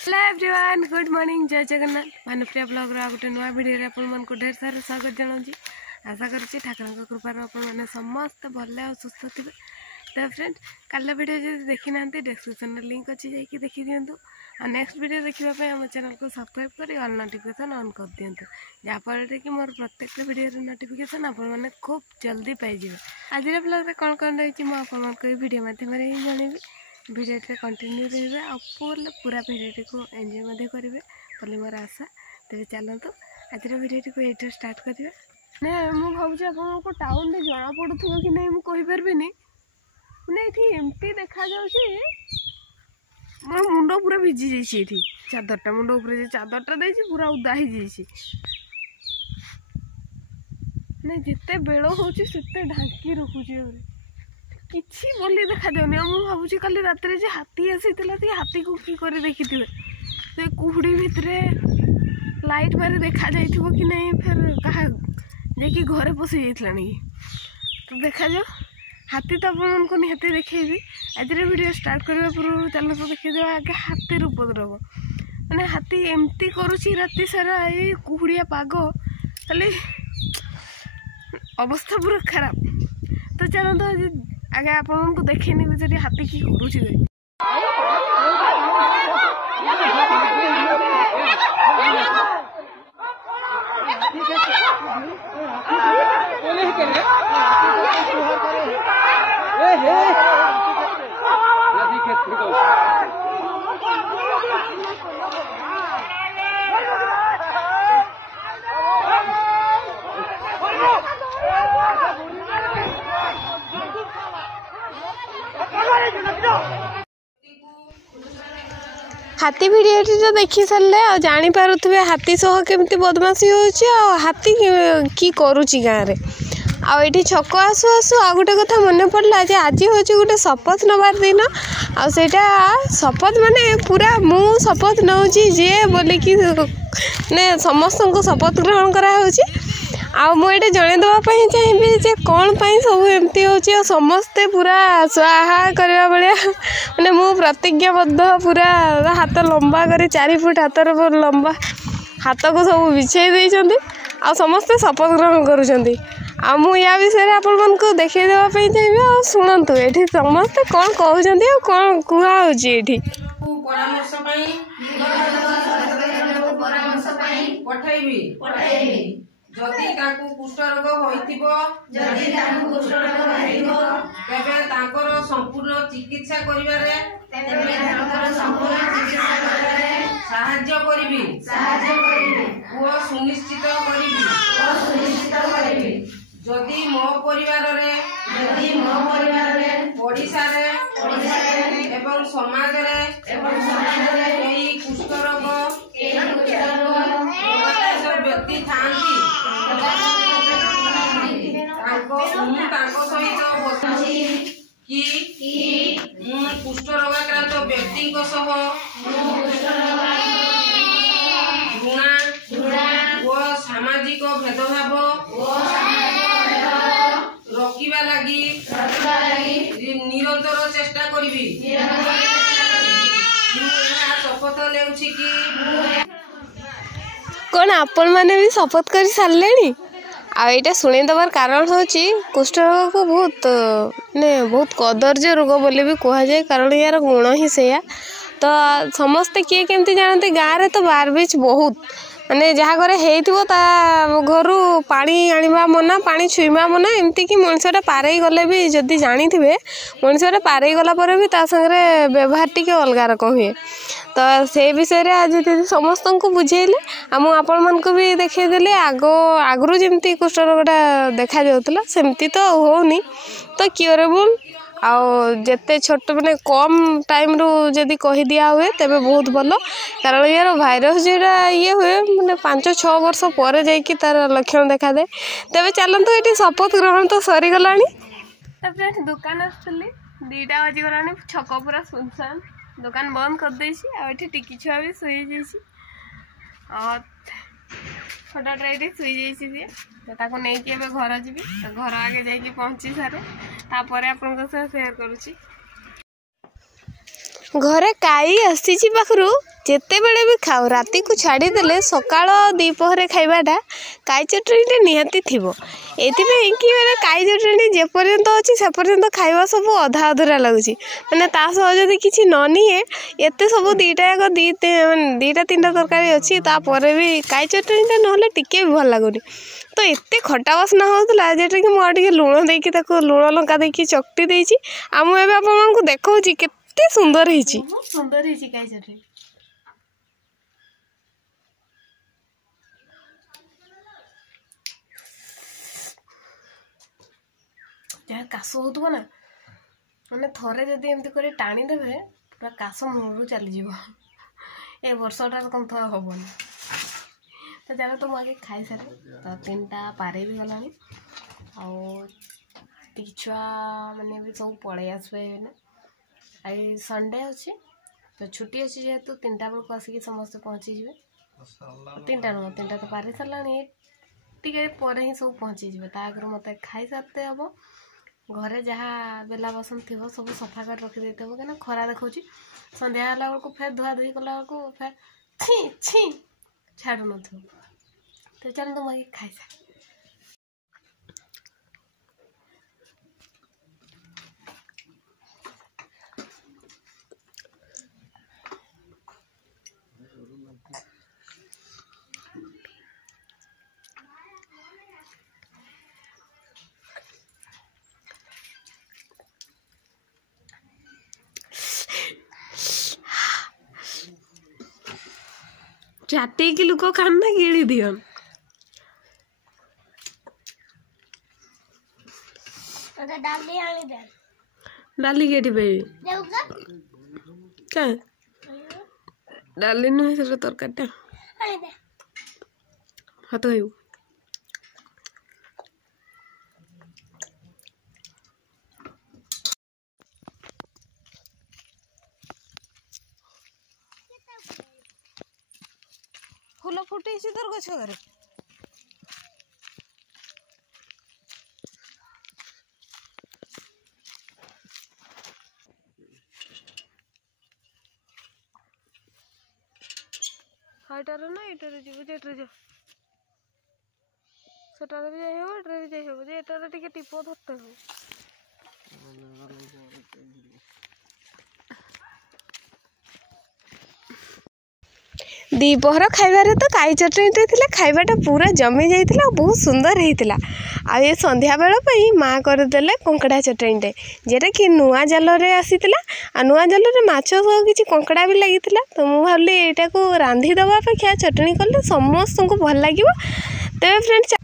Hello everyone, good morning, जय Jagannath. Bhanupriya blog गोटे नुआ भिडियो आपन को ढेर सारा स्वागत जनाऊँगी। आशा करुँची ठाकुर कृपार आपने समस्त भले और सुस्थ थे। तो फ्रेंड, काल भिडियो जब देखी ना डिस्क्रिप्शन लिंक अच्छी जाकि देखी दिंतु। और नेक्स्ट वीडियो देखापी आम चैनल को सब्सक्राइब कर ऑल नोटिफिकेशन ऑन कर दिंतु, जहाँफल कि मोर प्रत्येक वीडियो नोटिफिकेशन आपने खूब जल्दी पाइबे। आज ब्लॉग कौन कौन रही मुझे वीडियो मध्यम जनइबी। वीडियो कंटिन्यू रही और पूरा वीडियो को एंजॉय करेंगे बोली मोर आशा। तेरे चलते आज वीडियो को ये स्टार्ट करेंगे। मुझे भावुँ आपको टाउन में जना पड़ू कि नहीं मुझे कहीपरि मैंने ये एमती देखा मोर मुंड पूरा भिजी जाइए। चादरटा मुंड उपर चादरटा दे पूरा उदा हो जिते बेल हो ढांकी रखुची किसी बोली देखा जाऊनी। मुझे भावुँ काली रात हाथी आसी हाथी को कि देखी थे से कुहुड़ी भितर लाइट मारे देखा जाइए कि नहीं फिर कहा जाकि घरे पशि जाइला तो देखा जाओ। हाथी तो आपको निहाती देखी। आज वीडियो स्टार्ट करने पूर्व चलो तो देखीद आगे हाथी उपद्रव मैंने हाथी एमती करुच्ची राति सारा ये कुहुड़िया पाग खाली अवस्था पूरा खराब। तो चलते आज आगे आपको देखनी भी हाथी की करुच्ची। हाथी भिडियो तो देखी सारे और जानीपे हाथी सह केमती बदमाशी हो हाथी कि करुच्ची गाँव में। आठी छक आसु आसु आ गोटे कथा मन पड़ा जे आज हूँ गोटे शपथ नवार दिन। आटा शपथ माने पूरा मु शपथ नौ जे बोलिकी ने समस्त को शपथ ग्रहण कराऊँगी। मुझे जनईदेवाई चाहिए जे कौन सब एमती हो समस्ते पूरा स्वाहा करने भाया मैंने मु प्रतिज्ञाबद्ध पूरा हाथ लंबा कर 4 फुट हाथ लंबा हाथ को सब बिछे देते आ समस्ते शपथ ग्रहण करुँच। या विषय आपको देखी देवाई चाहिए आ शुणु ये समस्ते कौन कहते कौन कहुच्छी। जदि ताकू कुष्ठ रोग होइतिबो तेबे तांकर संपूर्ण चिकित्सा करिबारे साहाय्य करिबी ओ सुनिश्चित करिबी। जदि मो परिवार रे ओडिसा रे एवं समाज रे एई कुष्ठ रोग व्यक्ति थांती सहित कि कुष्ठ रोगाक्रांत व्यक्ति घृणा व सामाजिक भेदभाव रोकवा लगी निरंतर चेष्टा करी शपथ लेउछि कि कौन आपण मैंने भी शपथ कर सारे। आईटा शुणी दबार कारण हूँ कुष्ठ रोग को बहुत बहुत कदर्य रोग बोली भी कह जाए, कारण यार गुण ही से। तो समस्ते किए केमती जानते गाँव में तो बार बीच बहुत माने जहाँ घरे हो घर पानी आनिबा मना पानी छुईबा मना एमती कि मनुष्यटा पारे गले भी जदि जानी थे मनुष्यटा पारे गला पर भी ता संगे व्यवहार टिके अलग रकम हुए। तो से विषय रे आज दीदी समस्त को बुझेले आपण भी देखदेली आगु जमती कुष्ठ रोगटा देखा जाऊला सेमती तो होनी। तो क्योरेबल आते छोट मैंने कम टाइम रू जदि कही दिया हुए तेबे बहुत भल, कारण यार भाइरस जोड़ा ये हुए मैंने 5-6 वर्ष पर जाकि तार लक्षण देखा दे। तेबे चलतु ये शपथ ग्रहण तो सरीगला। दुकान आसली 2टा बजीगला छक पूरा सुनसान दुकान बंद कर देती। टिकी छुआ भी शुई छोटाटा ये शुई सी तो नहीं घर जी तो घर आगे जाकि पहुँची सारे तापर आपन शेयर करुच्ची। घरे काई आसी पाखु ଯେତେବେଳେ ବି ଖାଉ ରାତିକୁ ଛାଡ଼ିଦେଲେ ସକାଳ ଦ୍ୱିପହରେ ଖାଇବାଟା କାଇ ଚଟଣିଟା ନିହାତି ଥିବ। ଏଥିପାଇଁ କି ମାନେ କାଇ ଚଟଣି ଯେପର୍ଯ୍ୟନ୍ତ ଅଛି ସେପର୍ଯ୍ୟନ୍ତ ଖାଇବା ସବୁ ଅଧା ଅଧୁରା ଲାଗୁଛି। ମାନେ ତା ସହ ଯଦି କିଛି ନ ନିଏ ଏତେ ସବୁ ଦିଟା ତିନିଟା ତରକାରୀ ଅଛି ତାପରେ ବି କାଇ ଚଟଣିଟା ନହେଲେ ଟିକେ ବି ଭଲ ଲାଗୁନି। ତ ଏତେ ଖଟା ବାସ୍ନା ହେଉଥିଲା ଯେଉଁଟାକି ମୁଁ ଆଉ ଟିକେ ଲୁଣ ଦେଇକି ତାକୁ ଲୁଣ ଲଙ୍କା ଦେଇକି ଚକଟି ଦେଇଛି। ଆଉ ମୁଁ ଏବେ ଆପଣମାନଙ୍କୁ ଦେଖାଉଛି କେତେ ସୁନ୍ଦର ହେଇଛି। ବହୁତ ସୁନ୍ଦର ହେଇଛି କାଇ ଚଟଣି। ଯାହା କାଶ ହେଉଥିବ ନା ମାନେ ଥରେ ଯଦି ଏମିତି କରି ଟାଣିଦେବେ ପୁରା କାଶ ମୁହଁରୁ ଚାଲିଯିବ। ଏ ବର୍ଷଟାରେ କଣ ହେବନି। ତ ଜାଣ ତ ମୁଁ ଆଗେ ଖାଇସାରେ ତ 3ଟା ପାରେ ବି ଗଲାଣି। ଆଉ ଟିକେ ଛୁଆ ମାନେ ବି ସବୁ ପଳେଇ ଆସିବେ ନା ଆଜି ସଣ୍ଡେ ଅଛି ତ ଛୁଟି ଅଛି ଯେହେତୁ 3ଟା ବେଳକୁ ଆସିକି ସମସ୍ତେ ପହଞ୍ଚିଯିବେ। 3ଟା ନୁହଁ 3ଟା ତ ପାରି ସାରିଲାଣି ଟିକେ ପରେ ହିଁ ସବୁ ପହଞ୍ଚିଯିବେ। ତା ଆଗରୁ ମୋତେ ଖାଇସାରତେ ହେବ। ଘରେ ଯାହା ବେଲା ବାସନ ଥିବ ସବୁ ସଫା କରି ରଖିଦେଇଥିବ କାହିଁକିନା ଖରା ଦେଖାଉଛି। ସନ୍ଧ୍ୟା ହେଲା ବେଳକୁ ଫେର ଧୁଆ ଧୁଇ କଲା ବେଳକୁ ଫେର ଛି ଛାଡ଼ୁନଥିବ। ତ ଚାଲନ୍ତୁ ମୁଁ ଖାଇସାରେ। ଚାଟିକି ଲୋକ ଖାଆନ୍ତି ନା ଗିଳି ଦିଅନ୍। ଡାଲି କେଠି ପାଇବି କାଁ ଡାଲି ନୁହେଁ ସେଟା ତରକାରୀଟା ହାତ ଖାଇବୁ। ଫୁଲ ଫୁଟେଇଛି ତୋର ଗଛ ଘରେ। ଏଟାରେ ନା ଏଟାରେ ଯିବୁ ଯେ ଏଟାରେ ଯାଅ ସେଟାରେ ବି ଯାଇ ହେବ ଏଟାରେ ବି ଯାଇ ହେବ ଯେ ଏଟାରେ ଟିକେ ଟିପ ଧରତେ ହେବ। ଦ୍ୱିପହର ଖାଇବାରେ ତ କାଇ ଚଟଣିଟା ଥିଲା। ଖାଇବାଟା ପୁରା ଜମି ଯାଇଥିଲା ଆଉ ବହୁତ ସୁନ୍ଦର ହେଇଥିଲା। ଆଉ ଏ ସନ୍ଧ୍ୟାବେଳ ପାଇଁ ମା କରିଦେଲେ କଙ୍କଡ଼ା ଚଟଣିଟେ ଯେଉଁଟାକି ନୂଆ ଜାଲରେ ଆସିଥିଲା। ଆଉ ନୂଆ ଜାଲରେ ମାଛ ସହ କିଛି କଙ୍କଡ଼ା ବି ଲାଗିଥିଲା। ତ ମୁଁ ଭାବିଲି ଏଇଟାକୁ ରାନ୍ଧିଦେବା ଅପେକ୍ଷା ଚଟଣି କଲେ ସମସ୍ତଙ୍କୁ ଭଲ ଲାଗିବ। ତେବେ ଫ୍ରେଣ୍ଡସ୍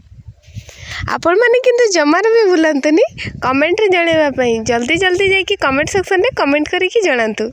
ଆପଣମାନେ କିନ୍ତୁ ଜମାରୁ ବି ଭୁଲନ୍ତୁନି କମେଣ୍ଟରେ ଜଣାଇବା ପାଇଁ। ଜଲ୍ଦି ଯାଇକି କମେଣ୍ଟ ସେକ୍ସନରେ କମେଣ୍ଟ କରିକି ଜଣାନ୍ତୁ।